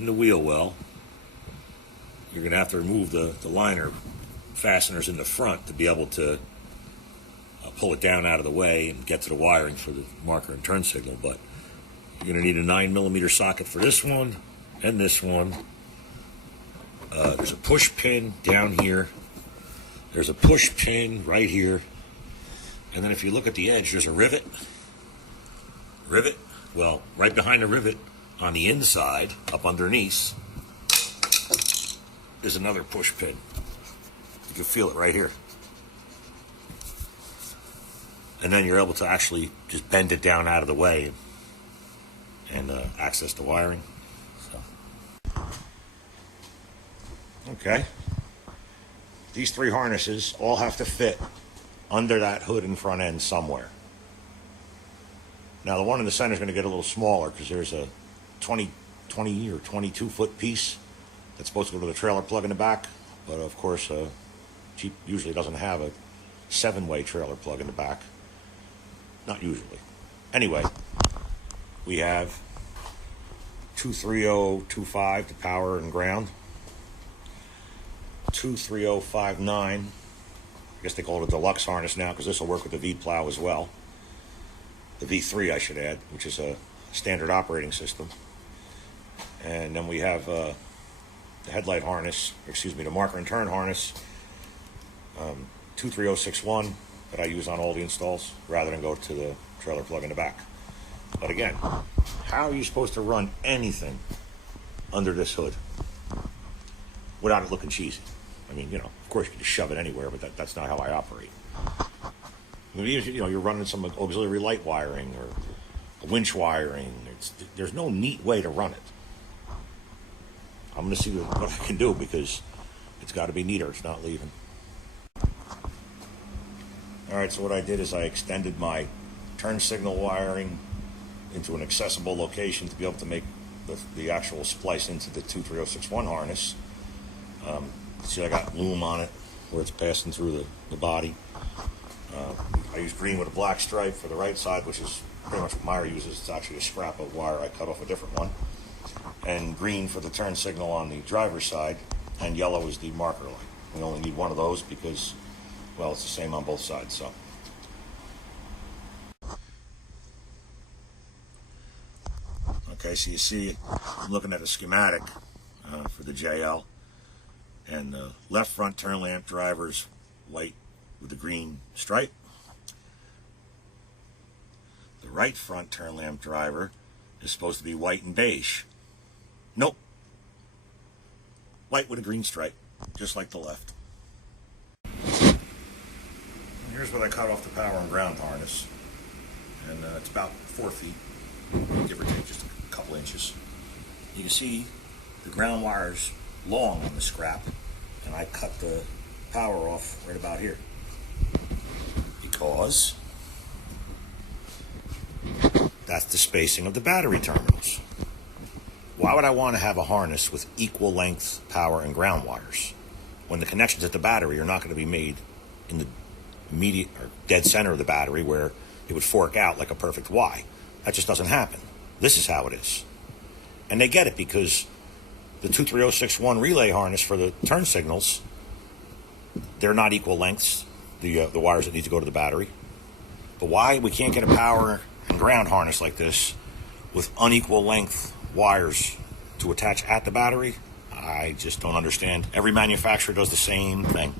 in the wheel well, you're going to have to remove the liner fasteners in the front to be able to pull it down out of the way and get to the wiring for the marker and turn signal. But you're going to need a 9mm socket for this one and this one. There's a push pin down here. There's a push pin right here. And then if you look at the edge, there's a rivet. Well, right behind the rivet on the inside, up underneath, is another push pin. You can feel it right here. And then you're able to actually just bend it down out of the way and access the wiring. So. Okay. These three harnesses all have to fit under that hood and front end somewhere. Now the one in the center is going to get a little smaller because there's a 20 or 22 foot piece that's supposed to go to the trailer plug in the back. But of course, Jeep usually doesn't have a 7-way trailer plug in the back. Not usually. Anyway, we have 23025 to power and ground. 23059. I guess they call it a deluxe harness now because this will work with the V-Plow as well. The V3, I should add, which is a standard operating system. And then we have the headlight harness, the marker and turn harness, 23061 that I use on all the installs rather than go to the trailer plug in the back. But again, how are you supposed to run anything under this hood without it looking cheesy? I mean, of course you can just shove it anywhere, but that's not how I operate. I mean, you're running some auxiliary light wiring or a winch wiring. There's no neat way to run it. I'm going to see what I can do because it's got to be neater. It's not leaving. All right, so what I did is I extended my turn signal wiring into an accessible location to be able to make the actual splice into the 23061 harness. See, I got loom on it where it's passing through the body. I use green with a black stripe for the right side, which is pretty much what Meyer uses. It's actually a scrap of wire. I cut off a different one. And green for the turn signal on the driver's side, and yellow is the marker light. We only need one of those because, well, it's the same on both sides. So, okay, so you see, I'm looking at a schematic for the JL, and the left front turn lamp driver's white with the green stripe. The right front turn lamp driver is supposed to be white and beige. Nope. White with a green stripe, just like the left. Here's what I cut off the power and ground harness. And it's about 4 feet, give or take just a couple inches. You can see the ground wire's long on the scrap, and I cut the power off right about here. Because that's the spacing of the battery terminals. Why would I want to have a harness with equal length power and ground wires when the connections at the battery are not going to be made in the immediate or dead center of the battery where it would fork out like a perfect Y? That just doesn't happen. This is how it is. And they get it because the 23061 relay harness for the turn signals, they're not equal lengths, the wires that need to go to the battery. But why we can't get a power and ground harness like this with unequal length wires to attach at the battery, I just don't understand. Every manufacturer does the same thing.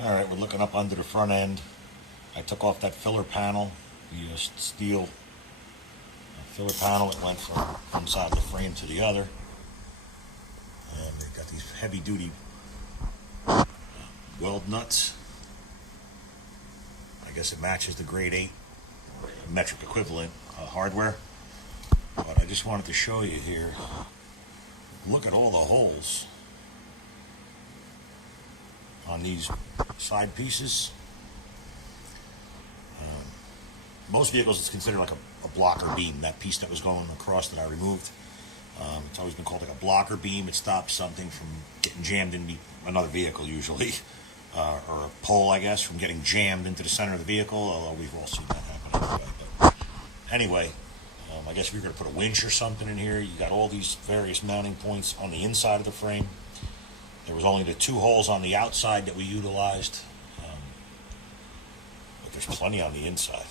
All right, we're looking up under the front end. I took off that filler panel, the steel filler panel. It went from one side of the frame to the other. And they've got these heavy-duty weld nuts. I guess it matches the grade 8 metric equivalent hardware. But I just wanted to show you here. Look at all the holes on these side pieces. Most vehicles it's considered like a blocker beam, that piece that was going across that I removed. It's always been called like a blocker beam. It stops something from getting jammed into another vehicle usually, or a pole, I guess, from getting jammed into the center of the vehicle, although we've all seen that happen anyway. But anyway, I guess if you're going to put a winch or something in here, you got all these various mounting points on the inside of the frame. There was only the 2 holes on the outside that we utilized, but there's plenty on the inside.